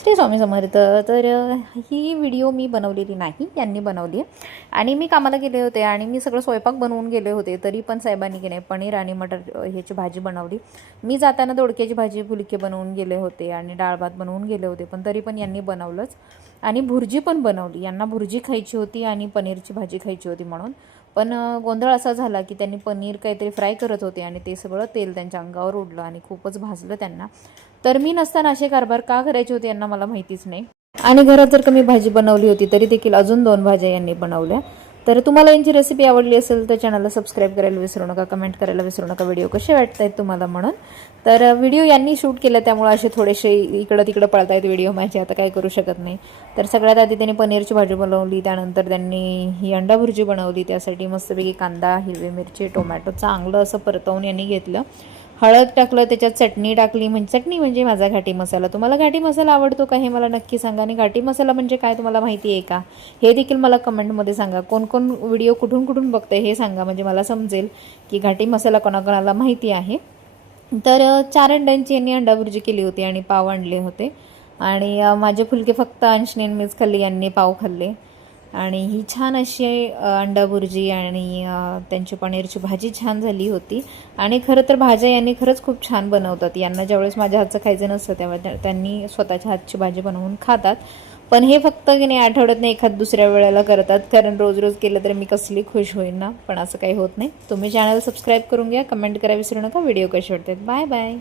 श्री स्वामी समर्थ. तर ही व्हिडिओ मी बनवलेली नाही, यांनी बनवली आहे. आणि मी कामाला गेले होते आणि मी सगळं स्वयंपाक बनवून गेले होते, तरी पण साहेबांनी की नाही पनीर आणि मटर ह्याची भाजी बनवली. मी जाताना दोडक्याची भाजी फुलके बनवून गेले होते आणि डाळ भात बनवून गेले होते, पण तरी पण यांनी बनवलंच. आणि भुर्जी पण बनवली. यांना भुर्जी खायची होती आणि पनीरची भाजी खायची होती म्हणून. पण गोंधळ असा झाला की त्यांनी पनीर काहीतरी फ्राय करत होते आणि ते सगळं तेल त्यांच्या अंगावर उडलं आणि खूपच भाजलं त्यांना. तर मी नसताना असे कारभार का करायचे होते यांना मला माहितीच नाही. आणि घरात जर का मी भाजी बनवली होती तरी देखील अजून 2 भाज्या यांनी बनवल्या. तर तुम्हाला यांची रेसिपी आवडली असेल तर चॅनलला सबस्क्राईब करायला विसरू नका, कमेंट करायला विसरू नका व्हिडिओ कसे वाटत आहेत तुम्हाला म्हणून. तर व्हिडिओ यांनी शूट केला त्यामुळे असे थोडेसे इकडं तिकडं पळतायत व्हिडिओ माझे, आता काय करू शकत नाही. तर सगळ्यात आधी त्यांनी पनीरची भाजी बनवली, त्यानंतर त्यांनी ही अंडा भुर्जी बनवली. त्यासाठी मस्तपैकी कांदा, हिरवी मिरची, टोमॅटो चांगलं असं परतवून यांनी घेतलं. हळद टाकलं, त्याच्यात चटणी टाकली. चटणी म्हणजे माझा घाटी मसाला. तुम्हाला घाटी मसाला आवडतो का हे मला नक्की सांगा. आणि घाटी मसाला म्हणजे काय तुम्हाला माहिती आहे का हे देखील मला कमेंटमध्ये सांगा. कोण कोण व्हिडिओ कुठून कुठून बघताय हे सांगा, म्हणजे मला समजेल की घाटी मसाला कोणाकोणाला माहिती आहे. तर 4 अंड्यांची यांनी अंडा भुर्जी केली होती आणि पाव आणले होते. आणि माझे फुलके फक्त अंशने मीच खाल्ली, यांनी पाव खाल्ले. आणि ही छान अशी अंडा भुर्जी आणि त्यांची पनीरची भाजी छान झाली होती. आणि खरं तर भाज्या यांनी खरंच खूप छान बनवतात. यांना ज्यावेळेस माझ्या हातचं खायचं नसतं तेव्हा त्यांनी स्वतःच्या हातची भाजी बनवून खातात. पण हे फक्त की नाही आठवड्यात नाही एखाद दुसऱ्या वेळेला करतात, कारण रोज रोज केलं तर मी कसली खुश होईन ना. पण असं काही होत नाही. तुम्ही चॅनल सबस्क्राईब करून घ्या, कमेंट करा विसरू नका, व्हिडिओ कसे वाटतात. Bye bye.